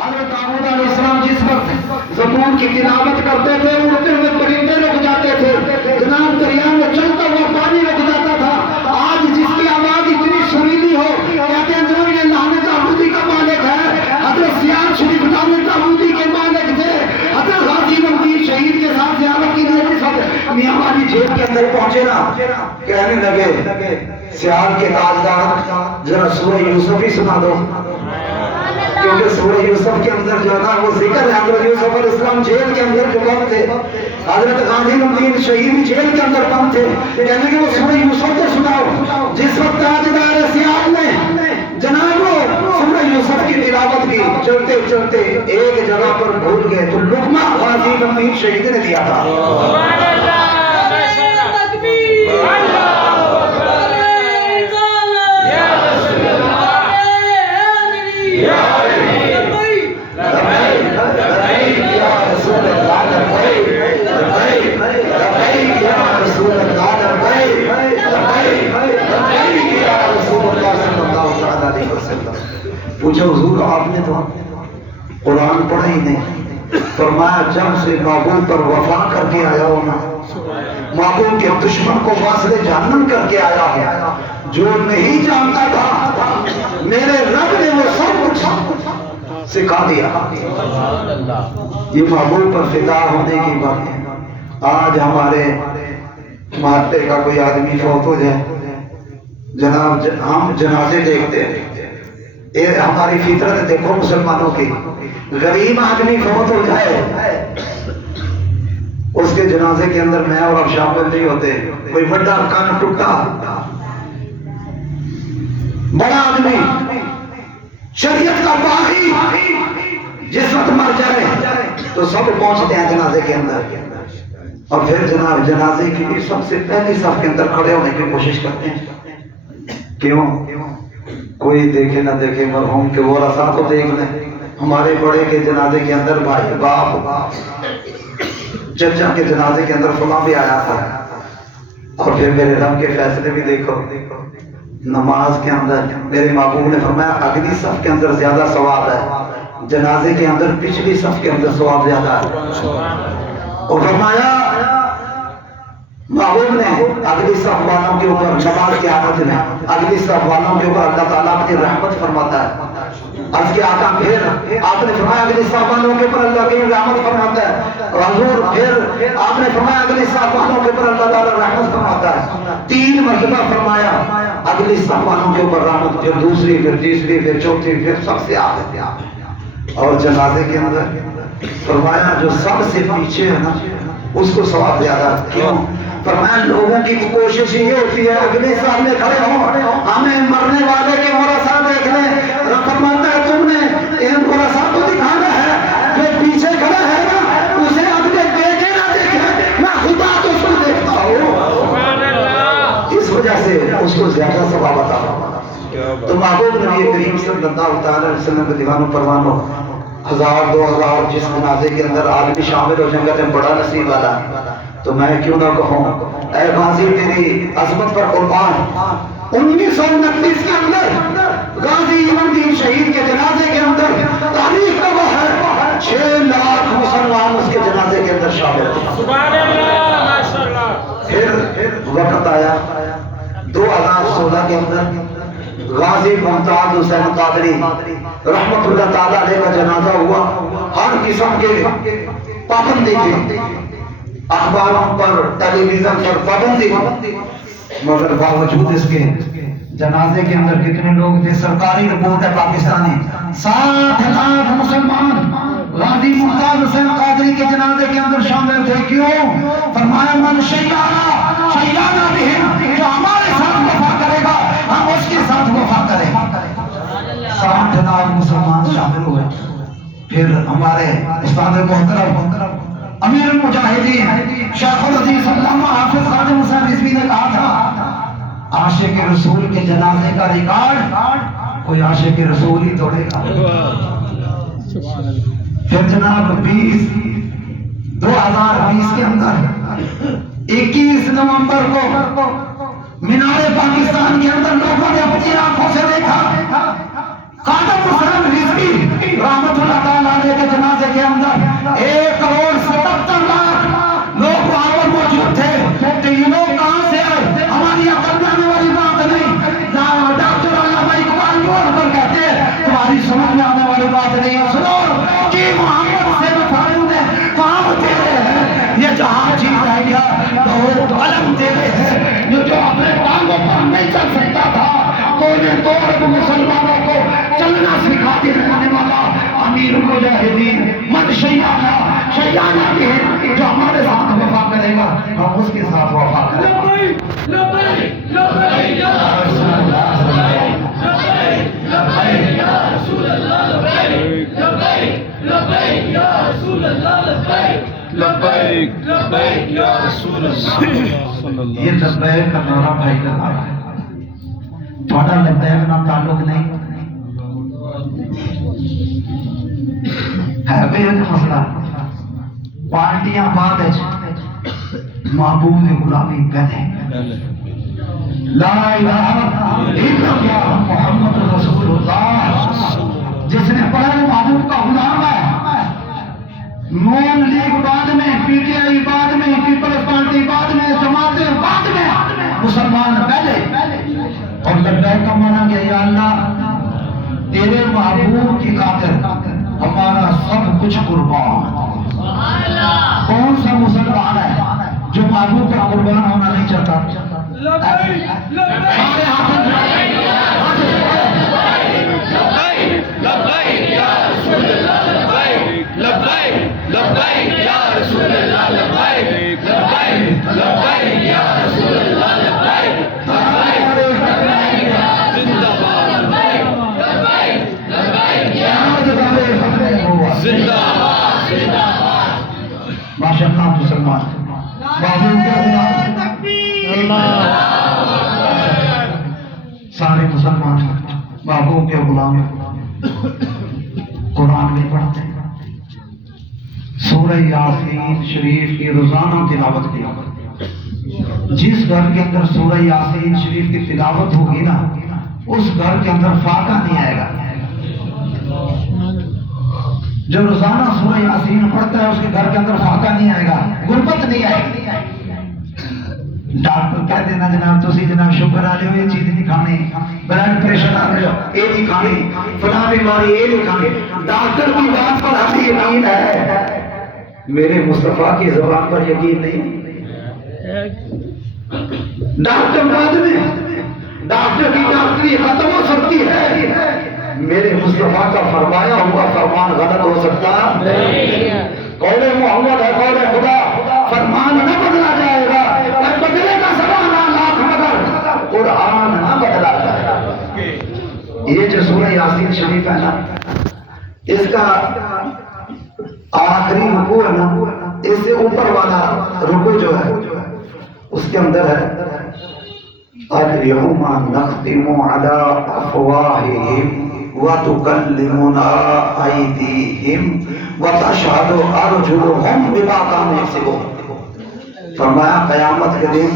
حضرت داؤد علیہ السلام جس وقت زبور کی تلاوت کرتے تھے اڑتے ہوئے پرندے رک جاتے تھے، جناب دریا میں چلتا ہوا پانی رک جاتا تھا۔ آج جس کی آواز اتنی سریلی ہو کہتے ہیں جناب یہ لعنت داؤدی کا مالک ہے۔ حضرت سیاد شریف لعنت داؤدی کے مالک تھے۔ حضرت غازی نمدین شہید کے ساتھ زیارت کی لیے جس وقت میاں والی جیل کے اندر پہنچے نا، کہنے لگے سیاد کے تاجدار ذرا سورہ یوسف ہی سنا دو، کیونکہ سورہ یوسف کے اندر جو ہے نا وہ ذکر ہے حضرت یوسف علیہ السلام جیل کے اندر جو بند تھے، حضرت غازی نمدین شہید جیل کے اندر بند تھے، کہنے کہ وہ سورہ یوسف تو سناؤ۔ جس وقت تاجدار سیاد نے جناب سورہ یوسف کی تلاوت کی، چلتے چلتے ایک جگہ پر بھول گئے تو لقمہ غازی نمدین شہید نے دیا تھا۔ پوچھا حضور آپ نے تو قرآن پڑھا ہی نہیں، فرمایا جب سے محبوب پر وفا کر کے آیا ہو نا، محبوب کے دشمن کو واصل جہنم کر کے آیا ہو، جو نہیں جانتا تھا میرے رب نے وہ سب کچھ سکھا دیا۔ یہ محبوب پر فدا ہونے کی بات ہے۔ آج ہمارے محلے کا کوئی آدمی فوت ہو جائے، جناب ہم جنازے دیکھتے ہیں، ہماری فطرت دیکھو مسلمانوں کی، غریب آدمی فوت ہو جائے اس کے جنازے کے اندر میں اور اب شامل نہیں ہوتے۔ کوئی بڑا کان ٹوٹا بڑا آدمی شریعت کا باغی جس وقت مر جائے تو سب پہنچتے ہیں جنازے کے اندر، اور پھر جناب جنازے کی بھی سب سے پہلی صف کے اندر کھڑے ہونے کی کوشش کرتے ہیں۔ کیوں؟ کوئی دیکھے نہ دیکھے مرحوم کے ورثاء کو دیکھ لیں۔ ہمارے بڑے کے جنازے کے اندر بھائی باپ چچا کے جنازے کے اندر فلاں بھی آیا تھا، اور پھر میرے رب کے فیصلے بھی دیکھو۔ نماز کے اندر میرے محبوب نے فرمایا اگلی صف کے اندر زیادہ ثواب ہے، جنازے کے اندر پچھلی صف کے اندر ثواب زیادہ ہے۔ اور فرمایا محبوب نے اگلی صف والوں کے اوپر نماز کی عادت میں اگلی صف والوں کے اوپر اللہ تعالیٰ اپنی رحمت فرماتا ہے۔ عرض کے آقا پھر آپ نے فرمایا اگلی صف والوں کے اوپر اللہ کی رحمت فرماتا ہے، اور حضور پھر آپ نے فرمایا اگلی صف والوں کے اوپر اللہ تعالیٰ رحمت فرماتا ہے۔ 3 مرتبہ فرمایا اگلی صف والوں کے اوپر رحمت، پھر دوسری، پھر تیسری، پھر چوتھی، پھر سب سے آگے۔ اور جنازے کے اندر فرمایا جو سب سے پیچھے ہے نا اس کو ثواب زیادہ۔ کیوں؟ فرمایا لوگوں کی کوشش یہ ہوتی ہے اگلے سال میں کھڑے ہوں ہمیں مرنے والے کے ورثاء دیکھ لیں۔ رب فرماتا ہے تم نے ان ورثاء کو دکھانا ہے، جو پیچھے کھڑا ہے نا اسے اگلے دیکھے نہ دیکھے میں خدا تو اس کو دیکھتا ہوں، اس وجہ سے اس کو زیادہ ثواب عطا ہوگا۔ تو محبوب نبی کریم صلی اللہ علیہ وسلم کے دیوانوں پروانوں 1000 2000 جس جنازے کے اندر آدمی شامل ہو جائیں گے تو بڑا نصیب والا۔ تو میں کیوں نہ کہوں اے غازی تیری عظمت پر قربان، 1929 کے اندر غازی نمدین شہید کے جنازے کے اندر تاریخ کا وہ ہے 6 لاکھ مسلمان اس کے جنازے کے اندر شامل ہوئے۔ سبحان اللہ ماشاءاللہ۔ پھر وقت آیا 2016 کے اندر غازی ممتاز حسین قادری رحمت اللہ تعالیٰ علیہ کا جنازہ ہوا۔ ہر قسم کے پابندی تھی، اخباروں پر ٹیلی ویژن پر پابندی، مگر باوجود اس کے جنازے کے اندر کتنے لوگ تھے؟ سرکاری رپورٹ ہے پاکستانی 7 لاکھ مسلمان غازی ممتاز حسین قادری کے جنازے کے اندر شامل تھے۔ کیوں؟ فرمایا من شیعانا بہم، جو ہمارے ساتھ وفا کرے گا ہم اس کے ساتھ وفا کریں گے۔ 60 لاکھ مسلمان شامل ہوئے۔ پھر ہمارے استاد محترم امیر المجاہدین شیخ الحدیث علامہ حافظ خواجہ حسین رضوی نے کہا تھا عاشق رسول کے جنازے کا ریکارڈ کوئی عاشق رسول ہی توڑے گا۔ پھر جناب 2020 کے اندر 21 نومبر کو مینار پاکستان کے اندر لوگوں نے اپنی آنکھوں سے دیکھا خواجہ حسین رضوی رحمت اللہ بات نہیں ہے. سنو کہ محمد سے بتاؤں نے کام تیرے ہیں, یہ جہاں چیز ہے کیا بہت علم تیرے ہیں. یہ جو اپنے ٹانگوں پر نہیں چل سکتا تھا, کونے توڑ مسلمانوں کو چلنا سکھاتے رہنے والا امیر مجاہدین من شیعہ شیعہ بھی ہے, جو ہمارے ساتھ وفا کرے گا ہم اس کے ساتھ وفا کریں گے. لبیک لبیک یا رسول اللہ, لبیک یا رسول اللہ, لبیک لبیک یا رسول اللہ, لبیک لبیک یا رسول اللہ. یہ لبیک کا نعرہ بھائی لگا رہا ہے, تھوڑا لبیک نہ تعلق نہیں ہے. ایک مسئلہ پارٹیاں بعد محبوب نے غلامی پہلے. لا الہ الا اللہ محمد رسول اللہ. جس نے پڑھا محبوب کا غلام ہے. نون لیگ بعد میں, پی ٹی آئی بعد میں, پیپلز پارٹی بعد میں, جماعتیں بعد میں, مسلمان پہلے. اور لبیک کا مانا گیا یا اللہ تیرے محبوب کی خاطر ہمارا سب کچھ قربان. کون سا مسلمان ہے جو محبوب کا قربان ہونا نہیں چاہتا؟ سارے ہاتھ لبیک یا رسول اللہ, لبیک لبیک یا رسول اللہ, لبیک لبیک لبیک یا رسول اللہ, لبیک زندہ باد, لبیک لبیک یا زندہ باد, زندہ باد. ماشاء اللہ مسلمان محبوب کے غلام سارے مسلمان محبوب کے غلام قرآن میں پڑھتے ہیں. سورہ یاسین شریف کی روزانہ تلاوت کی. جس گھر کے اندر سورہ یاسین شریف کی تلاوت ہوگی نا, اس گھر کے اندر فاقہ نہیں آئے گا. جو روزانہ سورہ یاسین پڑھتا ہے اس کے گھر کے اندر فاقہ نہیں آئے گا, غربت نہیں آئے گی. ڈاکٹر کہہ دینا جناب تسی جناب شوگر آ رہے ہو, یہ چیز نہیں کھانی, بلڈ پریشر آ رہے ہو یہ نہیں کھانی, فلاں بیماری یہ نہیں کھانی. ڈاکٹر کی بات پر ہمیں یقین ہے, میرے مصطفیٰ کی زبان پر یقین نہیں. ڈاکٹر بعد میں, ڈاکٹر کی ڈاکٹری ختم ہو سکتی ہے, میرے مصطفیٰ کا فرمایا ہوا فرمان غلط ہو سکتا نہیں. قول محمد ہے قول خدا, فرمان نہ بدلا جائے گا, بدلے کا زمانہ لاکھ مگر قرآن نہ بدلا جائے گا. یہ جو سورہ یاسین شریف ہے نا, اس کا آخری رکوع ہے نا, اس سے اوپر والا رکوع جو ہے اس کے اندر ہے اليوم نختم على افواههم وتكلمنا ايديهم وتشهد ارجلهم بما كانوا يكسبون. فرمایا قیامت کے دن